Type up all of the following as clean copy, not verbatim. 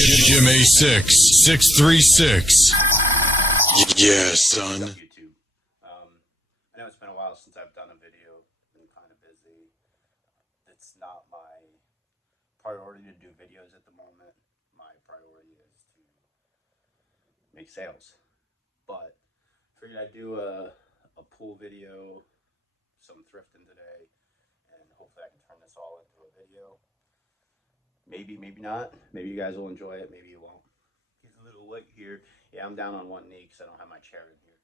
Jim A6 636. Yeah, son. YouTube. I know it's been a while since I've done a video. Been kind of busy. It's not my priority to do videos at the moment. My priority is to make sales. But figured I'd do a pool video, some thrifting today, and hopefully I can turn this all into a video. Maybe, maybe not. Maybe you guys will enjoy it. Maybe you won't. It's a little light here. Yeah, I'm down on one knee because I don't have my chair in here.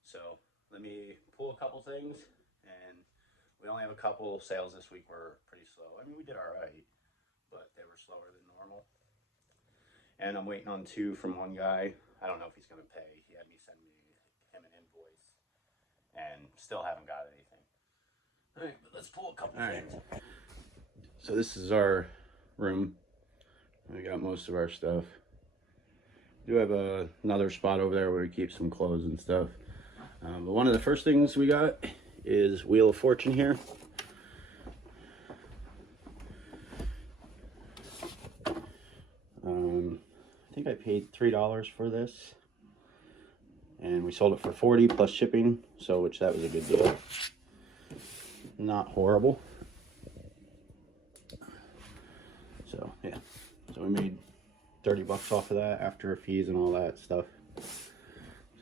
So let me pull a couple things, and we only have a couple sales this week. We're pretty slow. I mean, we did all right, but they were slower than normal. And I'm waiting on 2 from one guy. I don't know if he's going to pay. He had me send him an invoice, and still haven't got anything. All right, but let's pull a couple things. So this is our room. We got most of our stuff. We do have another spot over there where we keep some clothes and stuff. But one of the first things we got is Wheel of Fortune here. I think I paid $3 for this, and we sold it for $40 plus shipping, so which that was a good deal. Not horrible. So yeah, so we made 30 bucks off of that after fees and all that stuff.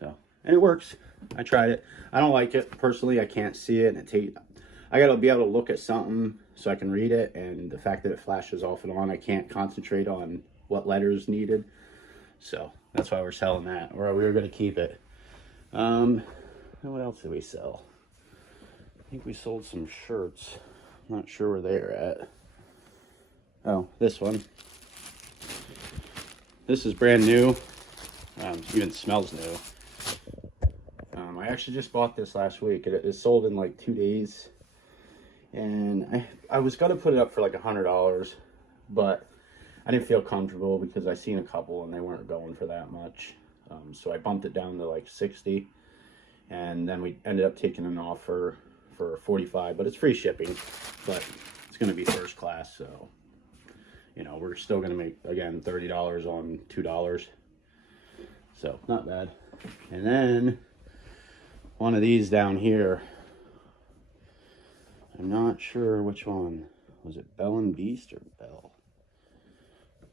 So, and it works. I tried it. I don't like it personally. I can't see it, and I gotta be able to look at something so I can read it, and the fact that it flashes off and on, I can't concentrate on what letters needed. So that's why we're selling that, or we were gonna keep it. And what else did we sell? I think we sold some shirts. I'm not sure where they're at. Oh, this one. This is brand new. Even smells new. I actually just bought this last week. It sold in like 2 days. And I was going to put it up for like $100. But I didn't feel comfortable because I seen a couple and they weren't going for that much. So I bumped it down to like 60. And then we ended up taking an offer for 45. But it's free shipping. But it's going to be first class, so... You know, we're still going to make, again, $30 on $2. So, not bad. And then, one of these down here. I'm not sure which one. Was it Bell and Beast or Bell?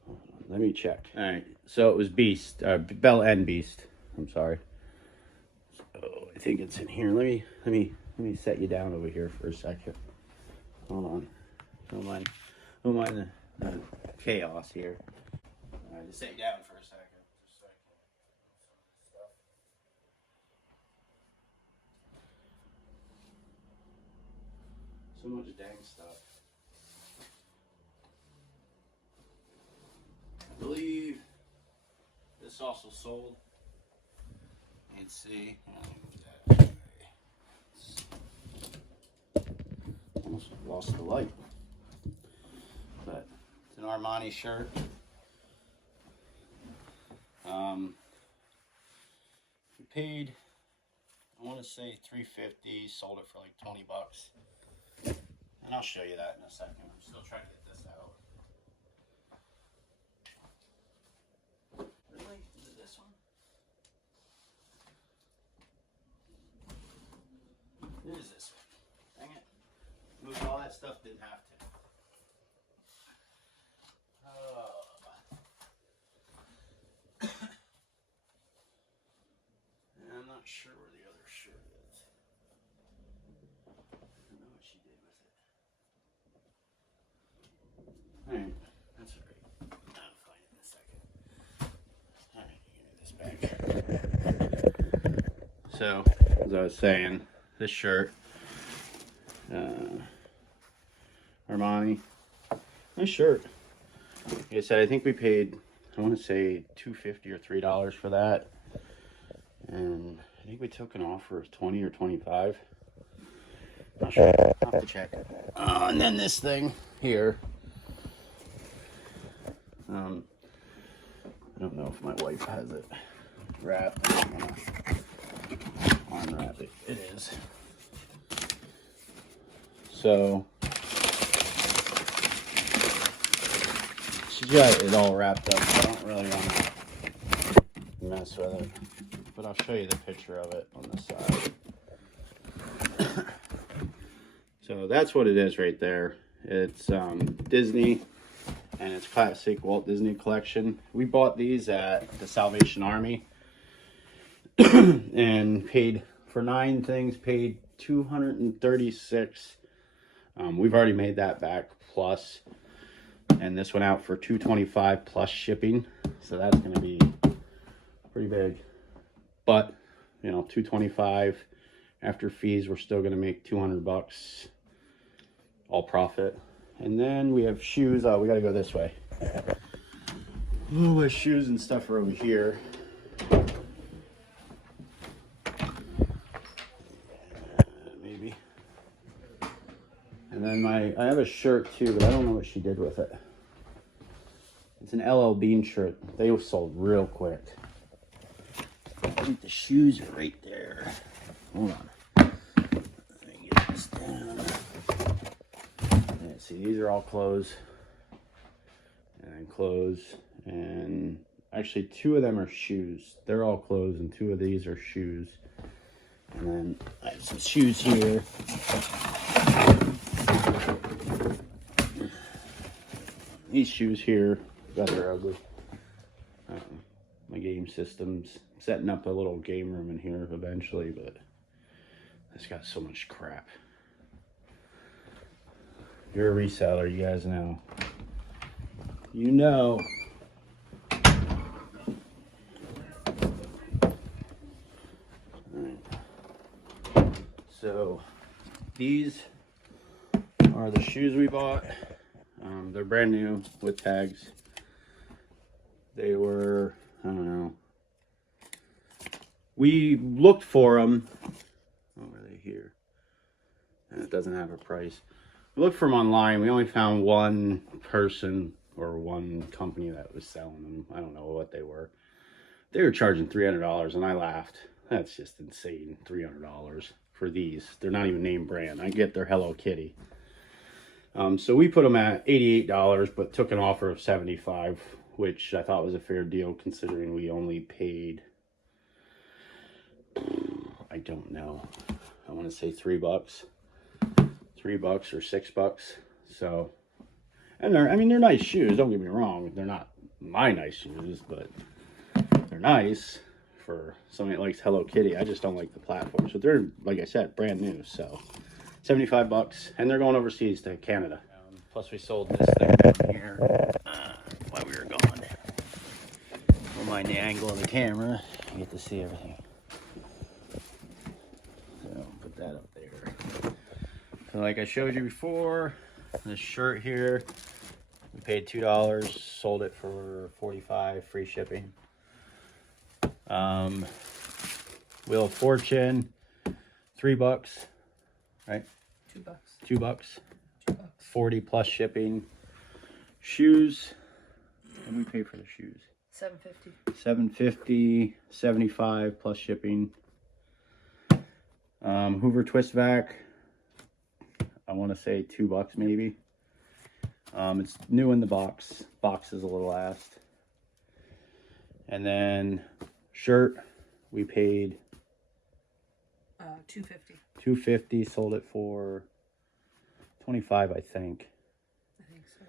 Hold on, let me check. Alright, so it was Beast. Bell and Beast. I'm sorry. So, I think it's in here. Let me set you down over here for a second. Hold on. Don't mind the chaos here. Just sit down for a second. Just so I can some of this stuff. So much dang stuff. I believe this also sold. Let's see. Almost lost the light. But it's an Armani shirt. We paid, I want to say $3.50. Sold it for like 20 bucks. And I'll show you that in a second. I'm still trying to get this out. Really? Is it this one? It is this one. Dang it. Moved all that stuff, didn't have to. I'm not sure where the other shirt is. I don't know what she did with it. Alright, that's alright. I'll find it in a second. Alright, give me this back. So, as I was saying, this shirt, Armani, nice shirt. Like I said, I think we paid, I want to say $2.50 or $3 for that. And I think we took an offer of 20 or 25. Not sure. I'll have to check. And then this thing here. I don't know if my wife has it wrapped. I'm gonna unwrap it. It is. So She's got it all wrapped up, so I don't really want to mess with it. But I'll show you the picture of it on the side. So that's what it is right there. It's Disney, and it's classic Walt Disney collection. We bought these at the Salvation Army and paid for 9 things, paid $236. We've already made that back plus, and this went out for $225 plus shipping, so that's going to be pretty big. But you know, $225 after fees, we're still going to make $200, all profit. And then we have shoes. Oh, we got to go this way. Oh, my shoes and stuff are over here. Maybe. And then I have a shirt too, but I don't know what she did with it. It's an LL Bean shirt. They sold real quick. I think the shoes are right there. Hold on. Let me get this down. Yeah, see, these are all clothes. And clothes. And actually 2 of them are shoes. They're all clothes, and 2 of these are shoes. And then I have some shoes here. These shoes here, rather ugly. My game systems. Setting up a little game room in here eventually, but it's got so much crap. You're a reseller, you guys know. You know. Alright. So, these are the shoes we bought. They're brand new with tags. They were, I don't know. We looked for them. Oh, are they here? And it doesn't have a price. We looked for them online. We only found one person or one company that was selling them. I don't know what they were. They were charging $300, and I laughed. That's just insane, $300 for these. They're not even name brand. I get their Hello Kitty. So we put them at $88, but took an offer of $75, which I thought was a fair deal considering we only paid, I don't know, I want to say $3 or $6. So, and they're nice shoes, don't get me wrong. They're not my nice shoes, but they're nice for somebody that likes Hello Kitty. I just don't like the platform. So they're, like I said, brand new. So $75, and they're going overseas to Canada. Plus we sold this thing from here while we were gone. Don't mind the angle of the camera. You get to see everything. So put that up there. So like I showed you before, this shirt here, we paid $2, sold it for $45, free shipping. Wheel of Fortune, $3, right? $2. 40 plus shipping. Shoes, and we pay for the shoes. $750, $75 plus shipping. Hoover Twist Vac, I want to say $2 maybe. It's new in the box. Box is a little ass. And then shirt, we paid $250. Sold it for $25, I think. So.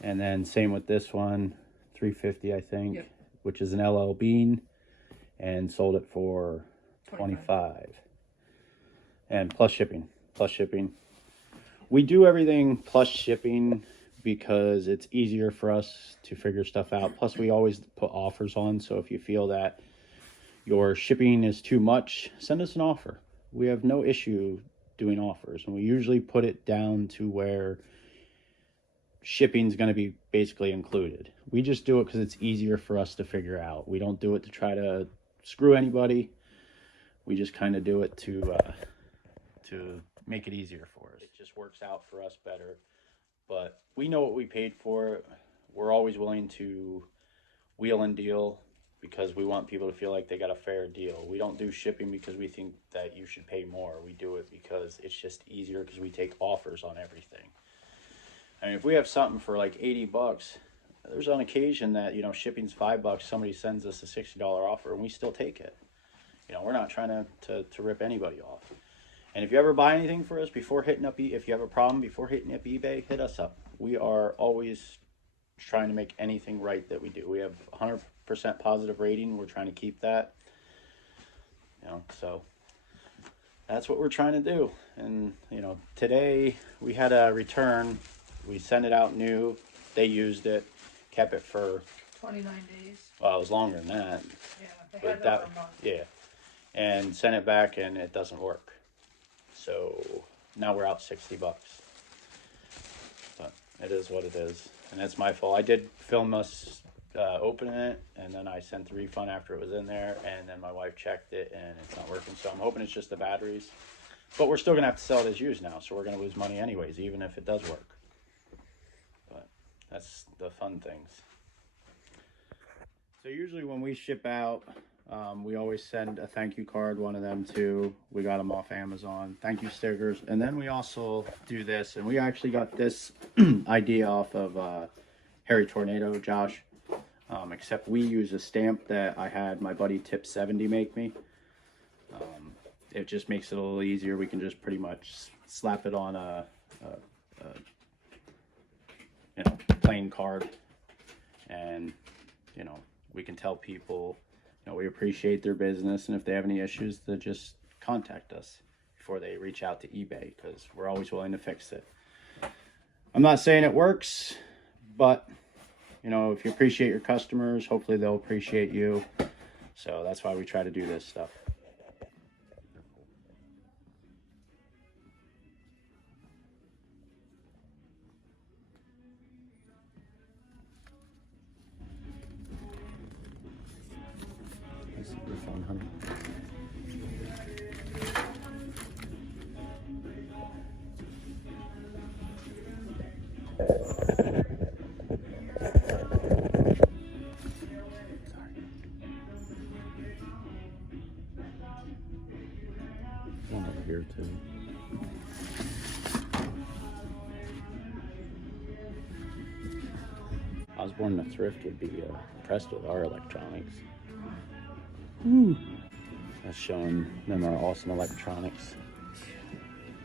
And then same with this one, $350, I think, yep. Which is an LL Bean, and sold it for $25. And plus shipping. We do everything plus shipping because it's easier for us to figure stuff out. Plus we always put offers on, so if you feel that your shipping is too much, send us an offer. We have no issue doing offers, and we usually put it down to where shipping is going to be basically included. We just do it because it's easier for us to figure out. We don't do it to try to screw anybody. We just kind of do it to make it easier for us. It just works out for us better. But we know what we paid for it. We're always willing to wheel and deal because we want people to feel like they got a fair deal. We don't do shipping because we think that you should pay more. We do it because it's just easier because we take offers on everything. I mean, if we have something for like $80, there's on occasion that, you know, shipping's $5, somebody sends us a $60 offer and we still take it. You know, we're not trying to rip anybody off. And if you ever buy anything for us before hitting up, if you have a problem before hitting up eBay, hit us up. We are always trying to make anything right that we do. We have 100% positive rating. We're trying to keep that. You know, so that's what we're trying to do. And, you know, today we had a return. We sent it out new. They used it, kept it for 29 days. well, it was longer than that. Yeah, they But had that for a month. yeah, and sent it back and it doesn't work. So now we're out $60. But it is what it is, and that's my fault. I did film us opening it, and then I sent the refund after it was in there, and then my wife checked it and it's not working. So I'm hoping it's just the batteries. But we're still gonna have to sell it as used now, so we're gonna lose money anyways, even if it does work. But that's the fun things. So usually when we ship out, we always send a thank you card, one of them too. We got them off Amazon, thank you stickers. And then we also do this, and we actually got this idea off of Harry Tornado, Josh. Except we use a stamp that I had my buddy Tip 70 make me. It just makes it a little easier. We can just pretty much slap it on a you know, plain card, and you know, we can tell people, you know, we appreciate their business, and if they have any issues, to just contact us before they reach out to eBay, because we're always willing to fix it. I'm not saying it works, but you know, if you appreciate your customers, hopefully they'll appreciate you. So that's why we try to do this stuff. This is your phone, honey. One over here too. Osborne the Thrift would be impressed with our electronics. Ooh. That's showing them our awesome electronics.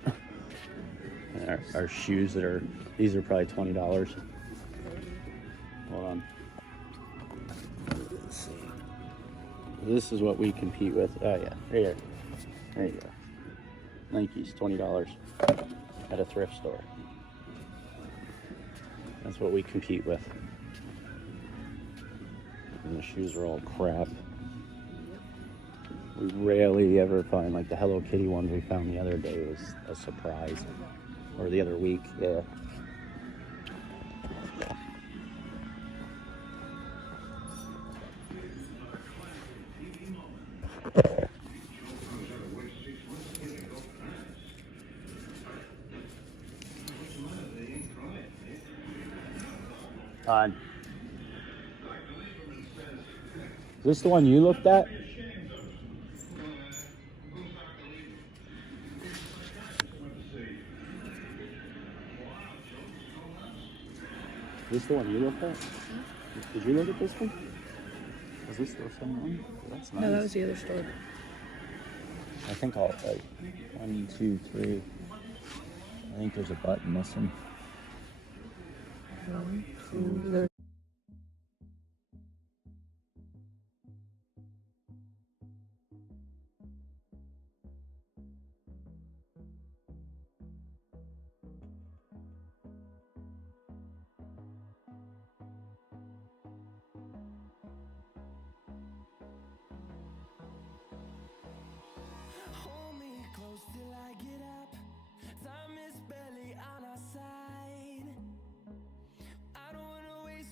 And our shoes that are, these are probably $20. Hold on. Let's see. This is what we compete with. Oh yeah, there you go. Nike's $20 at a thrift store. That's what we compete with. And the shoes are all crap. We rarely ever find, like the Hello Kitty ones we found the other day was a surprise. Or the other week, yeah. On. Is this the one you looked at? Is this the one you looked at? Did you look at this one? Is this the same one? That's nice. No, that was the other store. I think I'll, 1, 2, 3. I think there's a button missing. 1, 2, there. Hold me close till I get up. Time is barely on our side. I don't wanna waste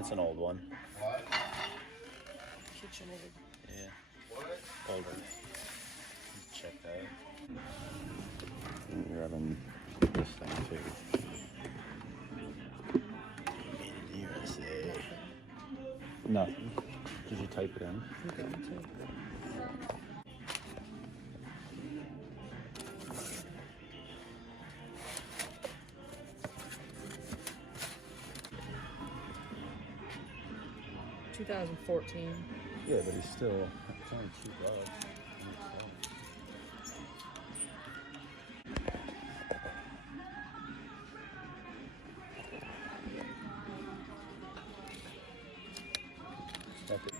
That's an old one. What? KitchenAid. Yeah. What? Older. Check that. I'm grabbing this thing too. Made in USA. Nothing. Did you type it in? I'm going to. 2014. Yeah, but he's still. It's only $2. Stop it.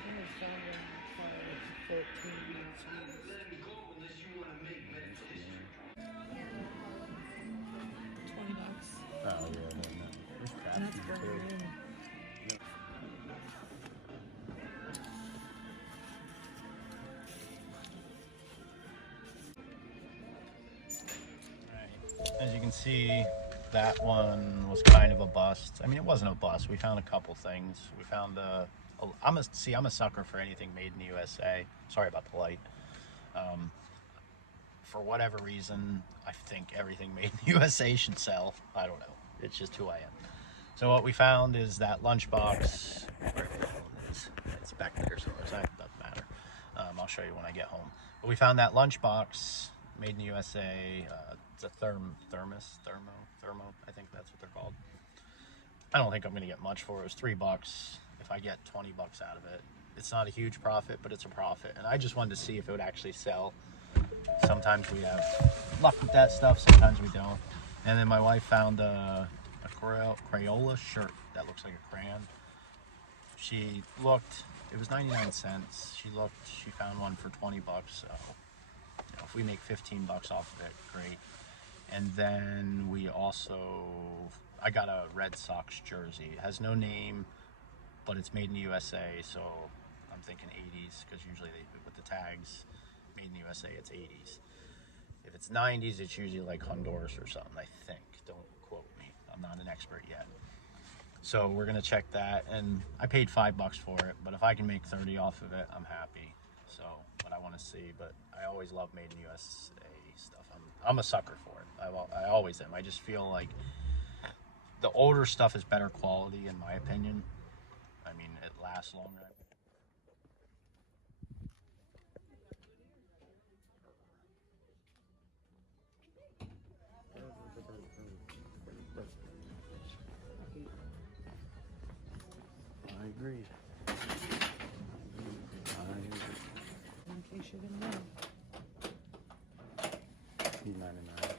I only found one for 14 minutes used. 20 bucks. Oh yeah, no. There's crap And that's in brand here, too. new. As you can see, that one was kind of a bust. I mean, it wasn't a bust. We found a couple things. We found I'm a sucker for anything made in the USA. Sorry about the light. For whatever reason, I think everything made in the USA should sell. I don't know. It's just who I am. So what we found is that lunchbox. Where the hell it is? It's back there somewhere. So it doesn't matter. I'll show you when I get home. But we found that lunchbox made in the USA. It's a thermo. I think that's what they're called. I don't think I'm gonna get much for it. It was $3. If I get 20 bucks out of it, it's not a huge profit, but it's a profit. And I just wanted to see if it would actually sell. Sometimes we have luck with that stuff, sometimes we don't. And then my wife found a Crayola shirt that looks like a crayon. She looked, it was 99 cents. She found one for 20 bucks. So, you know, if we make 15 bucks off of it, great. And then I got a Red Sox jersey. It has no name, but it's made in the USA, so I'm thinking 80s, because usually with the tags, made in the USA, it's 80s. If it's 90s, it's usually like Honduras or something, I think. Don't quote me. I'm not an expert yet. So we're gonna check that, and I paid $5 for it, but if I can make 30 off of it, I'm happy. So, what I want to see, but I always love made in USA stuff. I'm a sucker for it. I always am. I just feel like the older stuff is better quality, in my opinion. I mean, it lasts longer. I agree. In case you didn't know. $2.99.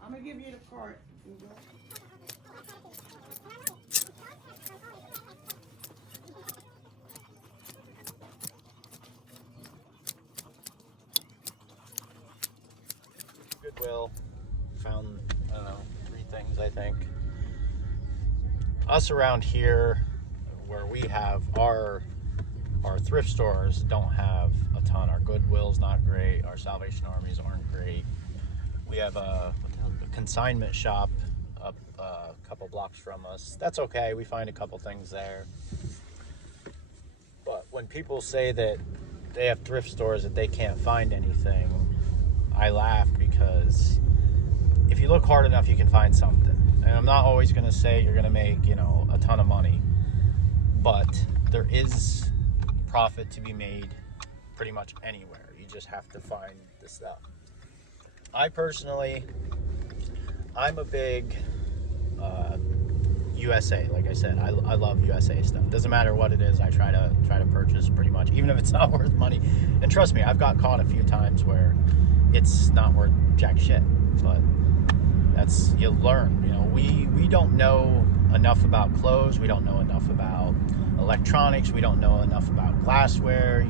I'm gonna give you the card. Goodwill, found, I don't know, 3 things, I think. Us around here, where we have our thrift stores, don't have a ton. Our Goodwill's not great. Our Salvation Armies aren't great. We have a consignment shop up a couple blocks from us. That's okay. We find a couple things there. But when people say that they have thrift stores that they can't find anything, I laugh, because if you look hard enough, you can find something. And I'm not always going to say you're going to make, a ton of money, but there is profit to be made pretty much anywhere. You just have to find the stuff. I personally, I'm a big USA. Like I said, I love USA stuff. Doesn't matter what it is, I try to purchase pretty much, even if it's not worth money. And trust me, I've got caught a few times where it's not worth jack shit. But that's, you learn. We don't know enough about clothes. We don't know enough about electronics. We don't know enough about glassware,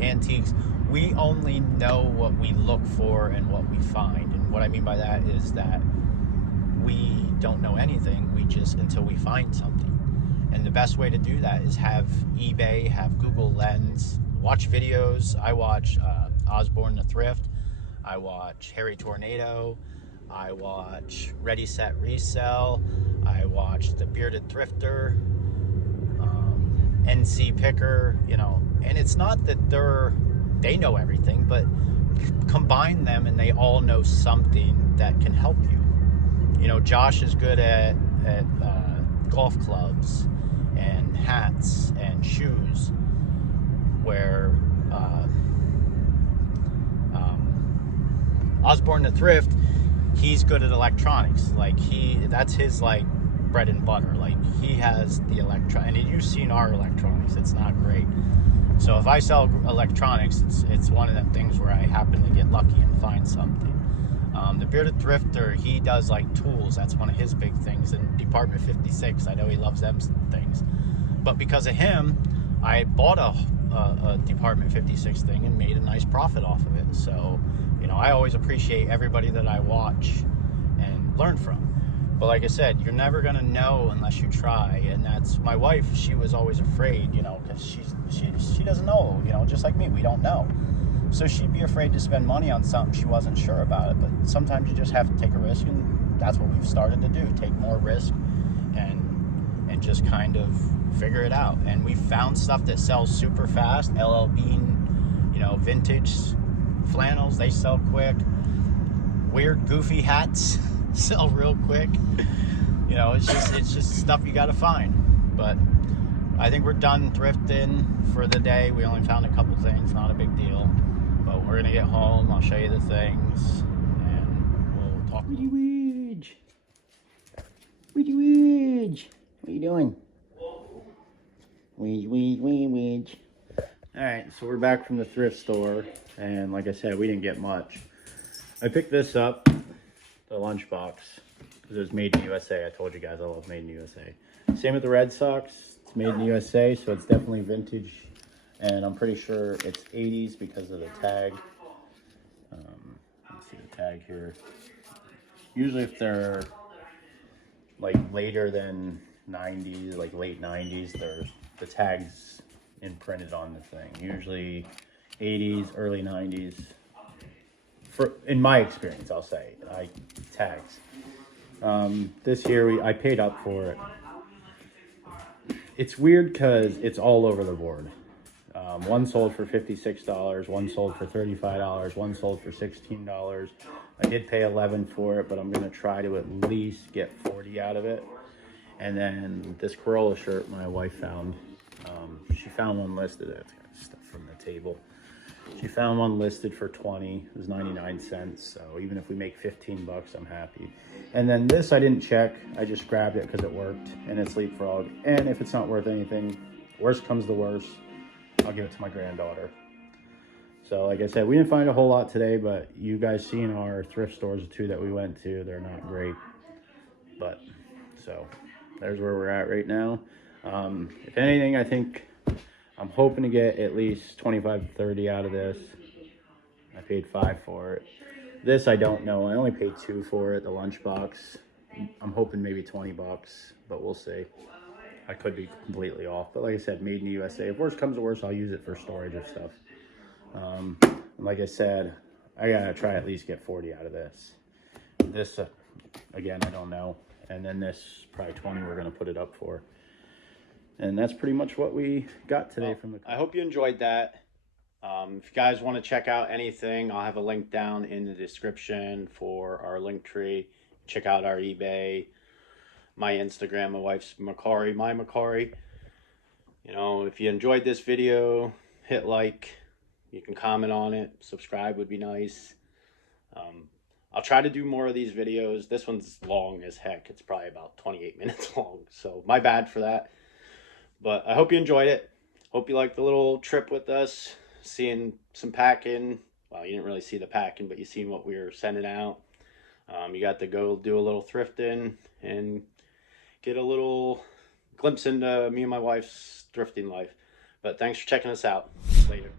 antiques. We only know what we look for and what we find. And what I mean by that is that we don't know anything. We just, until we find something. And the best way to do that is have eBay, have Google Lens, watch videos. I watch Osborne the Thrift. I watch Harry Tornado. I watch Ready, Set, Resell. I watch The Bearded Thrifter, NC Picker, and it's not that they know everything, but combine them and they all know something that can help you. Josh is good at golf clubs and hats and shoes, where Osborne the Thrift, he's good at electronics. That's his bread and butter. He has the and you've seen our electronics. It's not great. So if I sell electronics, it's one of them things where I happen to get lucky and find something. The Bearded Thrifter, he does tools. That's one of his big things. And Department 56, I know he loves them things. But because of him, I bought a Department 56 thing and made a nice profit off of it. So, I always appreciate everybody that I watch and learn from. But like I said, you're never going to know unless you try. And that's my wife. She was always afraid, because she doesn't know, just like me. We don't know. So she'd be afraid to spend money on something she wasn't sure about it. But sometimes you just have to take a risk, and that's what we've started to do. Take more risk and just kind of figure it out. And we found stuff that sells super fast. LL Bean, vintage flannels, they sell quick. Weird, goofy hats sell real quick. It's just stuff you got to find. But I think we're done thrifting for the day. We only found a couple things, not a big deal. But we're gonna get home. I'll show you the things, and we'll talk. Wedge. What are you doing? Wedge. All right, so we're back from the thrift store, and like I said, we didn't get much. I picked this up, the lunchbox, because it was made in USA. I told you guys I love made in USA. Same with the Red Sox. It's made in USA, so it's definitely vintage, and I'm pretty sure it's 80s because of the tag. Let's see the tag here. Usually if they're later than 90s, late 90s, the tag's imprinted on the thing. Usually 80s, early 90s. In my experience, I'll say, tags. This here, I paid up for it. It's weird because it's all over the board. One sold for $56, one sold for $35, one sold for $16. I did pay $11 for it, but I'm gonna try to at least get $40 out of it. And then this Corolla shirt my wife found. She found one listed. That's got stuff from the table. She found one listed for $20. It was 99 cents. So even if we make $15, I'm happy. And then this I didn't check. I just grabbed it because it worked, and it's Leapfrog. And if it's not worth anything, worst comes to worst, I'll give it to my granddaughter. So like I said, we didn't find a whole lot today, but you guys seen our thrift stores, the two that we went to. They're not great. But so there's where we're at right now. If anything, I think I'm hoping to get at least 25 to 30 out of this. I paid $5 for it. This I don't know. I only paid $2 for it, the lunchbox. I'm hoping maybe $20, but we'll see. I could be completely off, but like I said, made in the USA. If worse comes to worse, I'll use it for storage of stuff. And like I said, I gotta try at least get 40 out of this. This, again, I don't know. And then this, probably 20 we're gonna put it up for. And that's pretty much what we got today from the car. I hope you enjoyed that. If you guys want to check out anything, I'll have a link down in the description for our link tree. Check out our eBay, my Instagram, my wife's Macari, my Macari. You know, if you enjoyed this video, hit like. You can comment on it. Subscribe would be nice. I'll try to do more of these videos. This one's long as heck. It's probably about 28 minutes long. So my bad for that. But I hope you enjoyed it. Hope you liked the little trip with us. Seeing some packing. Well, you didn't really see the packing, but you seen what we were sending out. You got to go do a little thrifting and get a little glimpse into me and my wife's thrifting life. But thanks for checking us out. Later.